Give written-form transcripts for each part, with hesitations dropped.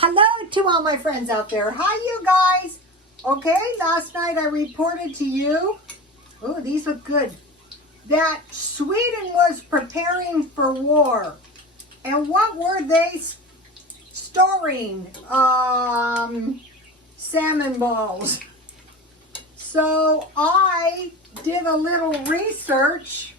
Hello to all my friends out there. Hi, you guys. Okay, last night I reported to you, oh, these look good, that Sweden was preparing for war. And what were they storing? Salmon balls. So I did a little research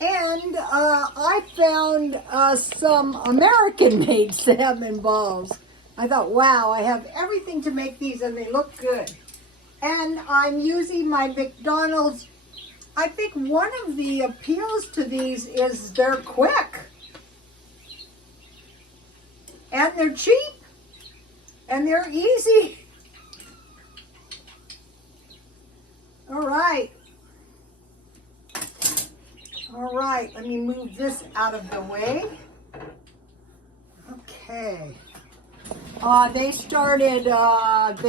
and I found some American-made salmon balls. I thought, wow, I have everything to make these and they look good. And I'm using my McDonald's. I think one of the appeals to these is they're quick. And they're cheap. And they're easy. All right. All right, let me move this out of the way. Okay. They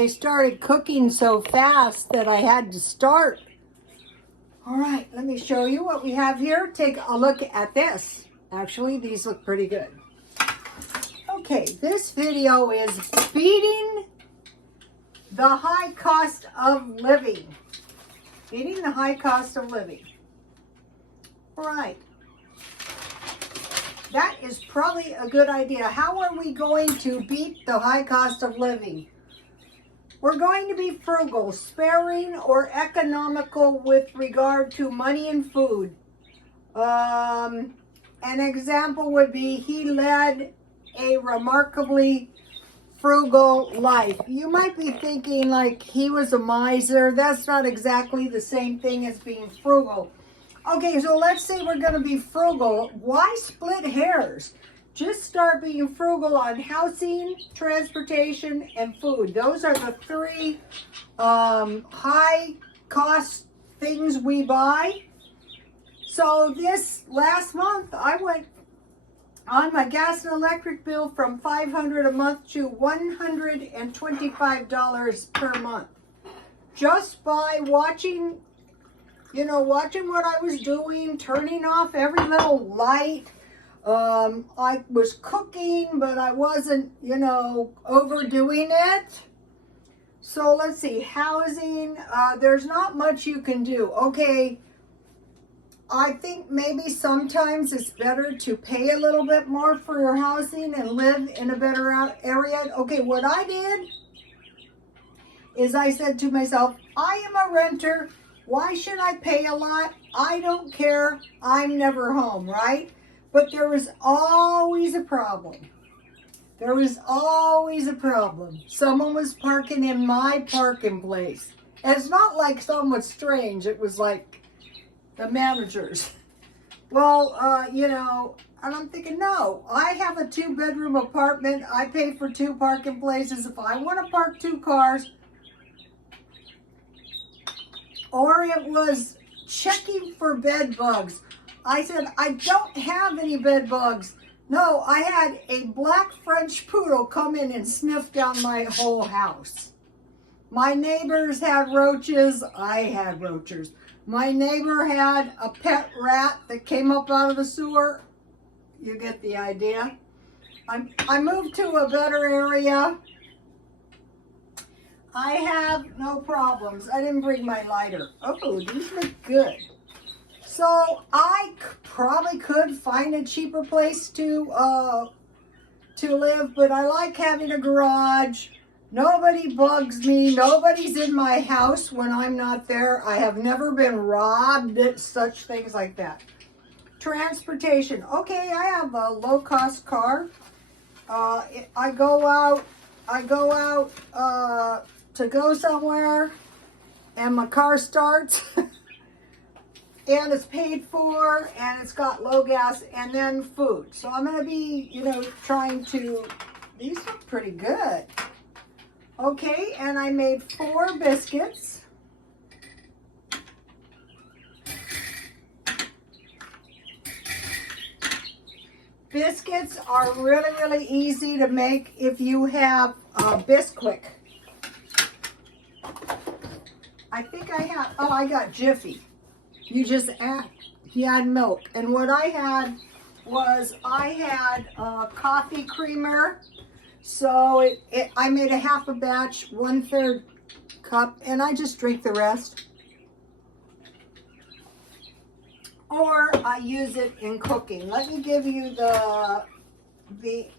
started cooking so fast that I had to start. All right, let me show you what we have here. Take a look at this. Actually, these look pretty good. Okay, this video is beating the high cost of living. Beating the high cost of living. Right. That is probably a good idea. How are we going to beat the high cost of living? We're going to be frugal, sparing, or economical with regard to money and food. An example would be he led a remarkably frugal life. You might be thinking like he was a miser. That's not exactly the same thing as being frugal. Okay, so let's say we're going to be frugal. Why split hairs? Just start being frugal on housing, transportation, and food. Those are the three high cost things we buy. So this last month, I went on my gas and electric bill from $500 a month to $125 per month. Just by watching what I was doing, turning off every little light. I was cooking, but I wasn't, overdoing it. So let's see, housing, there's not much you can do. Okay, I think maybe sometimes it's better to pay a little bit more for your housing and live in a better area. Okay, what I did is I said to myself, I am a renter. Why should I pay a lot? I don't care. I'm never home, right? But there was always a problem. There was always a problem. Someone was parking in my parking place. And it's not like someone strange. It was like the managers. Well, and I'm thinking, no, I have a 2-bedroom apartment. I pay for 2 parking places. If I want to park 2 cars, or it was checking for bed bugs. I said, I don't have any bed bugs. No, I had a black French poodle come in and sniff down my whole house. My neighbors had roaches. I had roaches. My neighbor had a pet rat that came up out of the sewer. You get the idea. I moved to a better area. I have no problems. I didn't bring my lighter. Oh, these look good. So I probably could find a cheaper place to live, but I like having a garage. Nobody bugs me. Nobody's in my house when I'm not there. I have never been robbed, such things like that. Transportation. Okay, I have a low-cost car. I go out to go somewhere and my car starts and it's paid for and it's got low gas and then food. So I'm going to be, trying to, these look pretty good. Okay, and I made 4 biscuits. Biscuits are really, really easy to make if you have Bisquick. I think I have, I got Jiffy. You just add milk. And what I had was, I had coffee creamer So I made a half a batch, 1/3 cup, and I just drink the rest. Or I use it in cooking. Let me give you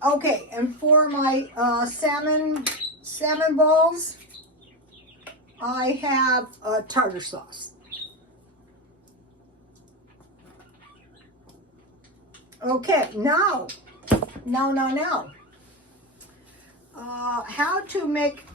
okay, and for my salmon balls, I have tartar sauce. Okay, now, how to make,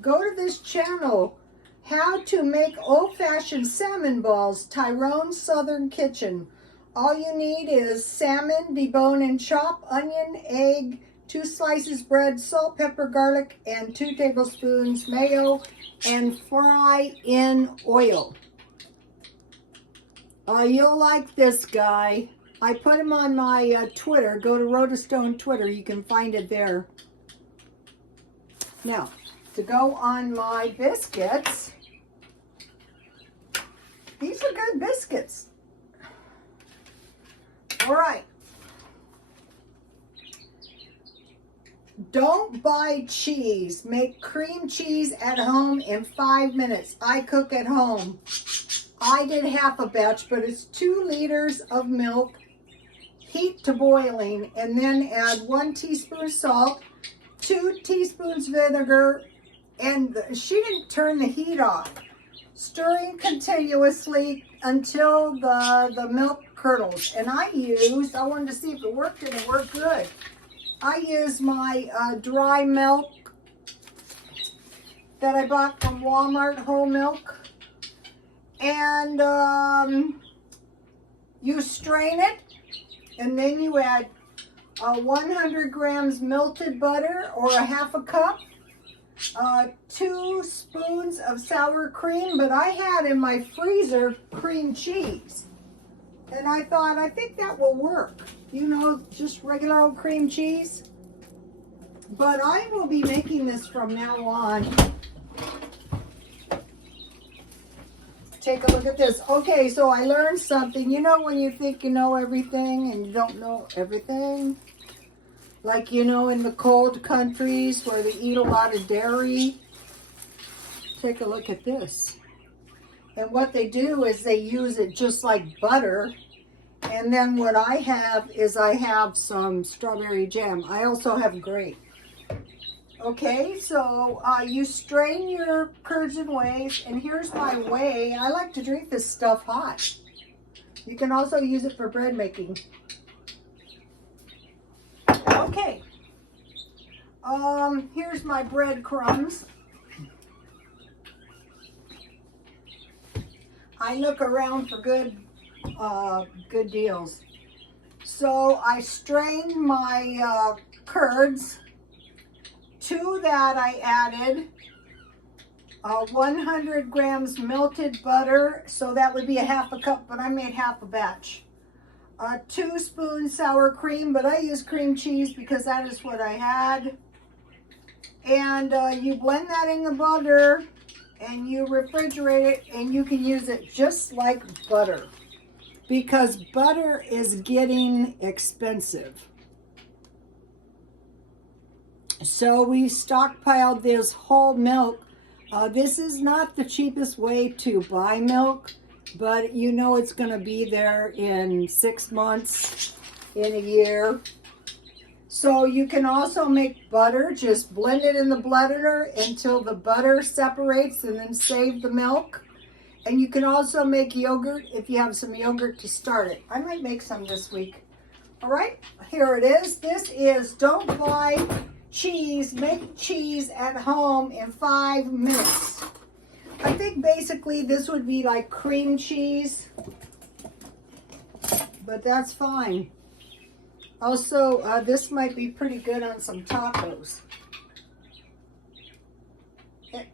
go to this channel, how to make old-fashioned salmon balls, Tyrone Southern Kitchen. All you need is salmon, debone and chop, onion, egg, 2 slices bread, salt, pepper, garlic, and 2 tablespoons mayo, and fry in oil. You'll like this guy. I put him on my Twitter. Go to Rhoda Stone Twitter. You can find it there. Now, to go on my biscuits, these are good biscuits. All right. Don't buy cheese. Make cream cheese at home in 5 minutes. I cook at home. I did half a batch, but it's 2 liters of milk. Heat to boiling, and then add 1 teaspoon salt, 2 teaspoons vinegar, and she didn't turn the heat off. Stirring continuously until the milk curdles. And I wanted to see if it worked, and it worked good. I use my dry milk that I bought from Walmart, whole milk. And you strain it. And then you add 100 grams melted butter, or a half a cup, 2 spoons of sour cream, but I had in my freezer cream cheese. And I think that will work. You know, just regular old cream cheese. But I will be making this from now on. Take a look at this. Okay, so I learned something. You know when you think you know everything and you don't know everything? Like, you know, in the cold countries where they eat a lot of dairy. Take a look at this. And what they do is they use it just like butter. And then what I have is I have some strawberry jam. I also have grape. Okay, so you strain your curds and wheys, and here's my whey. I like to drink this stuff hot. You can also use it for bread making. Okay, here's my breadcrumbs. I look around for good deals. So I strained my curds. To that I added 100 grams melted butter, so that would be a half a cup, but I made half a batch. 2 spoons sour cream, but I use cream cheese because that is what I had. And you blend that in the butter, and you refrigerate it, and you can use it just like butter, because butter is getting expensive. So we stockpiled this whole milk. This is not the cheapest way to buy milk, but you know it's going to be there in 6 months, in a year. So you can also make butter. Just blend it in the blender until the butter separates, and then save the milk. And you can also make yogurt if you have some yogurt to start it. I might make some this week. All right, here it is. This is don't buy cheese, make cheese at home in 5 minutes. I think basically this would be like cream cheese, but that's fine. Also, this might be pretty good on some tacos.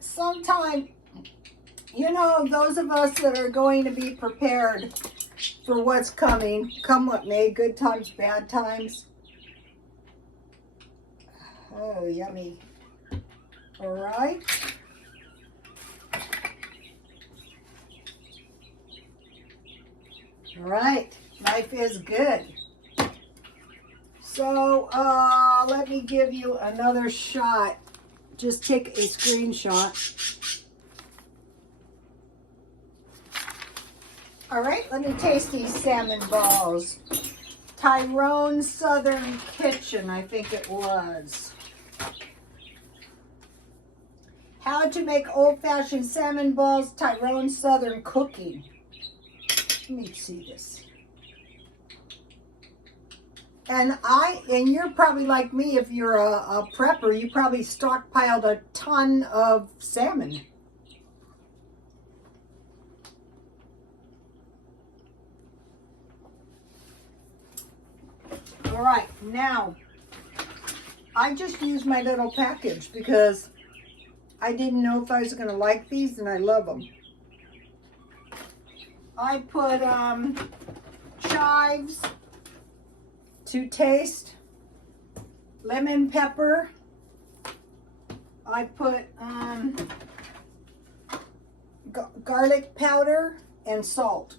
Sometime, you know, those of us that are going to be prepared for what's coming, come what may, good times, bad times. Oh, yummy. All right. All right. Life is good. So let me give you another shot. Just take a screenshot. All right, let me taste these salmon balls. Tyrone Southern Kitchen, I think it was. How to make old-fashioned salmon balls, Tyrone Southern Cooking. Let me see this. And you're probably like me, if you're a prepper, you probably stockpiled a ton of salmon. All right, now, I just used my little package because I didn't know if I was going to like these, and I love them. I put chives to taste, lemon pepper. I put garlic powder and salt,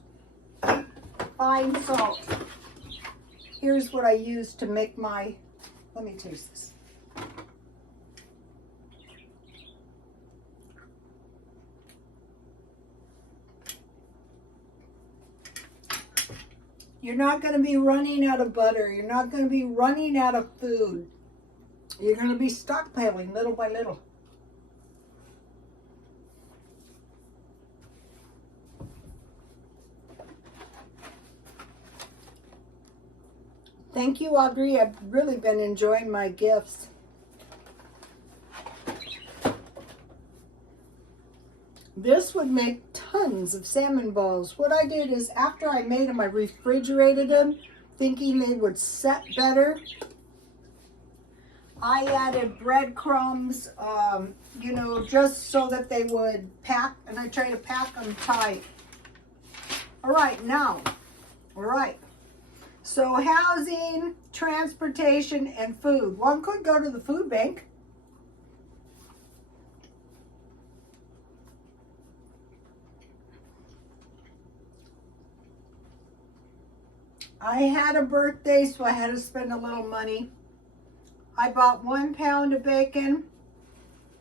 fine salt. Here's what I use to make my, let me taste this. You're not going to be running out of butter. You're not going to be running out of food. You're going to be stockpiling little by little. Thank you, Audrey. I've really been enjoying my gifts. This would make tons of salmon balls. What I did is after I made them, I refrigerated them, thinking they would set better. I added breadcrumbs, you know, just so that they would pack, and I try to pack them tight. All right, now, all right. So housing, transportation, and food. One could go to the food bank. I had a birthday, so I had to spend a little money. I bought 1 pound of bacon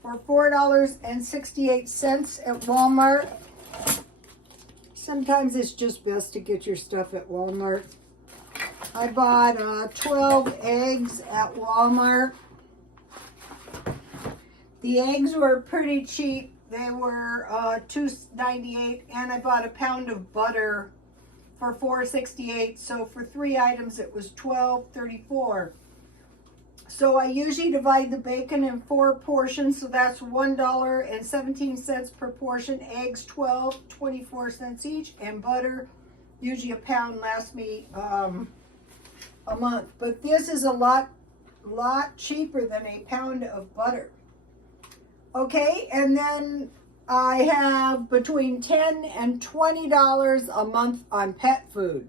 for $4.68 at Walmart. Sometimes it's just best to get your stuff at Walmart. I bought 12 eggs at Walmart. The eggs were pretty cheap. They were $2.98, and I bought a pound of butter for $4.68. So for 3 items, it was $12.34. So I usually divide the bacon in 4 portions, so that's $1.17 per portion. Eggs, 24 cents each, and butter, usually a pound, lasts me a month. But this is a lot cheaper than a pound of butter. Okay, and then I have between $10 and $20 a month on pet food.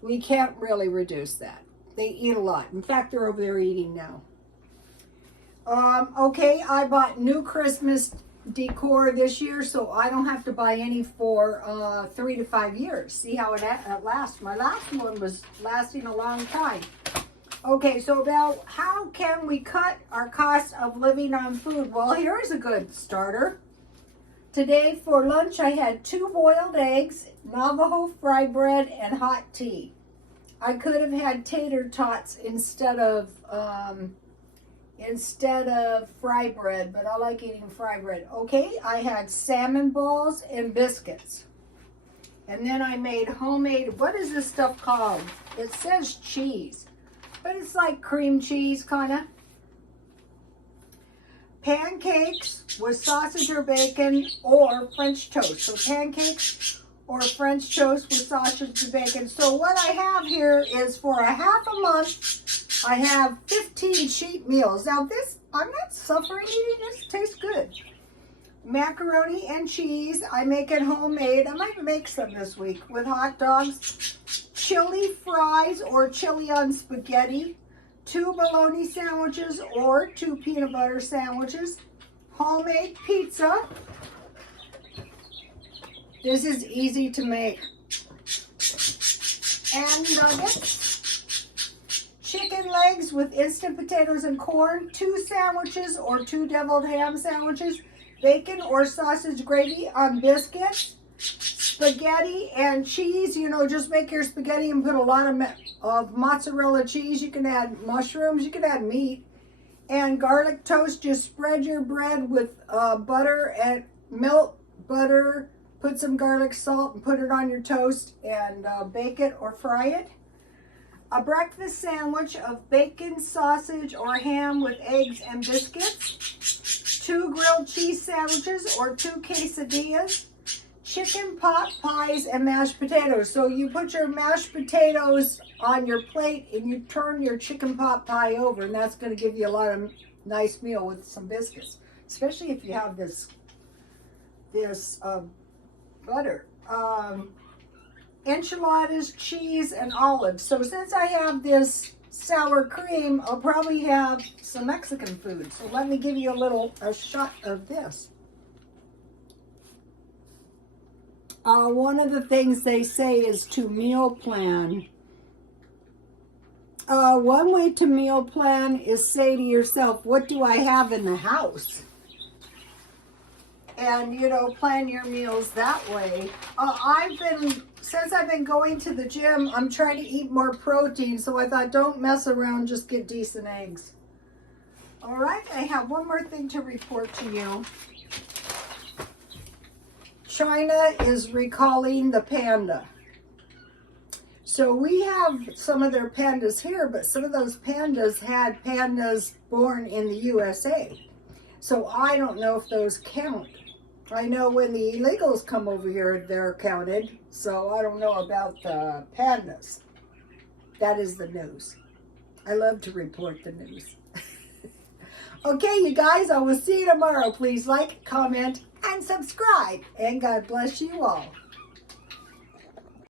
We can't really reduce that. They eat a lot. In fact, they're over there eating now. Okay, I bought new Christmas decor this year, so I don't have to buy any for 3 to 5 years. See how it lasts. My last one was lasting a long time. Okay, so about how can we cut our cost of living on food? Well, here's a good starter. Today for lunch, I had 2 boiled eggs, Navajo fry bread, and hot tea. I could have had tater tots instead of fry bread, but I like eating fry bread. Okay, I had salmon balls and biscuits. And then I made homemade, what is this stuff called? It says cheese, but it's like cream cheese, kind of. Pancakes with sausage or bacon or French toast. So pancakes or French toast with sausage and bacon. So what I have here is for a half a month, I have 15 cheap meals. Now this, I'm not suffering eating this, tastes good. Macaroni and cheese, I make it homemade. I might make some this week with hot dogs. Chili fries or chili on spaghetti. 2 bologna sandwiches or 2 peanut butter sandwiches. Homemade pizza. This is easy to make. And nuggets. chicken legs with instant potatoes and corn, 2 sandwiches or 2 deviled ham sandwiches, bacon or sausage gravy on biscuits, spaghetti and cheese. You know, just make your spaghetti and put a lot of mozzarella cheese. You can add mushrooms, you can add meat, and garlic toast. Just spread your bread with butter and melt butter, put some garlic salt and put it on your toast and bake it or fry it. A breakfast sandwich of bacon, sausage, or ham with eggs and biscuits. 2 grilled cheese sandwiches or 2 quesadillas. Chicken pot pies and mashed potatoes. So you put your mashed potatoes on your plate and you turn your chicken pot pie over, and that's going to give you a lot of nice meal with some biscuits, especially if you have this butter. Enchiladas, cheese, and olives. So since I have this sour cream, I'll probably have some Mexican food. So let me give you a shot of this. One of the things they say is to meal plan. One way to meal plan is say to yourself, what do I have in the house? And, you know, plan your meals that way. Since I've been going to the gym, I'm trying to eat more protein, so I thought, don't mess around, just get decent eggs. All right, I have one more thing to report to you. China is recalling the panda. So we have some of their pandas here, but some of those pandas had pandas born in the USA. So I don't know if those count. I know when the illegals come over here, they're counted. So I don't know about the pandas. That is the news. I love to report the news. Okay, you guys, I will see you tomorrow. Please like, comment, and subscribe. And God bless you all.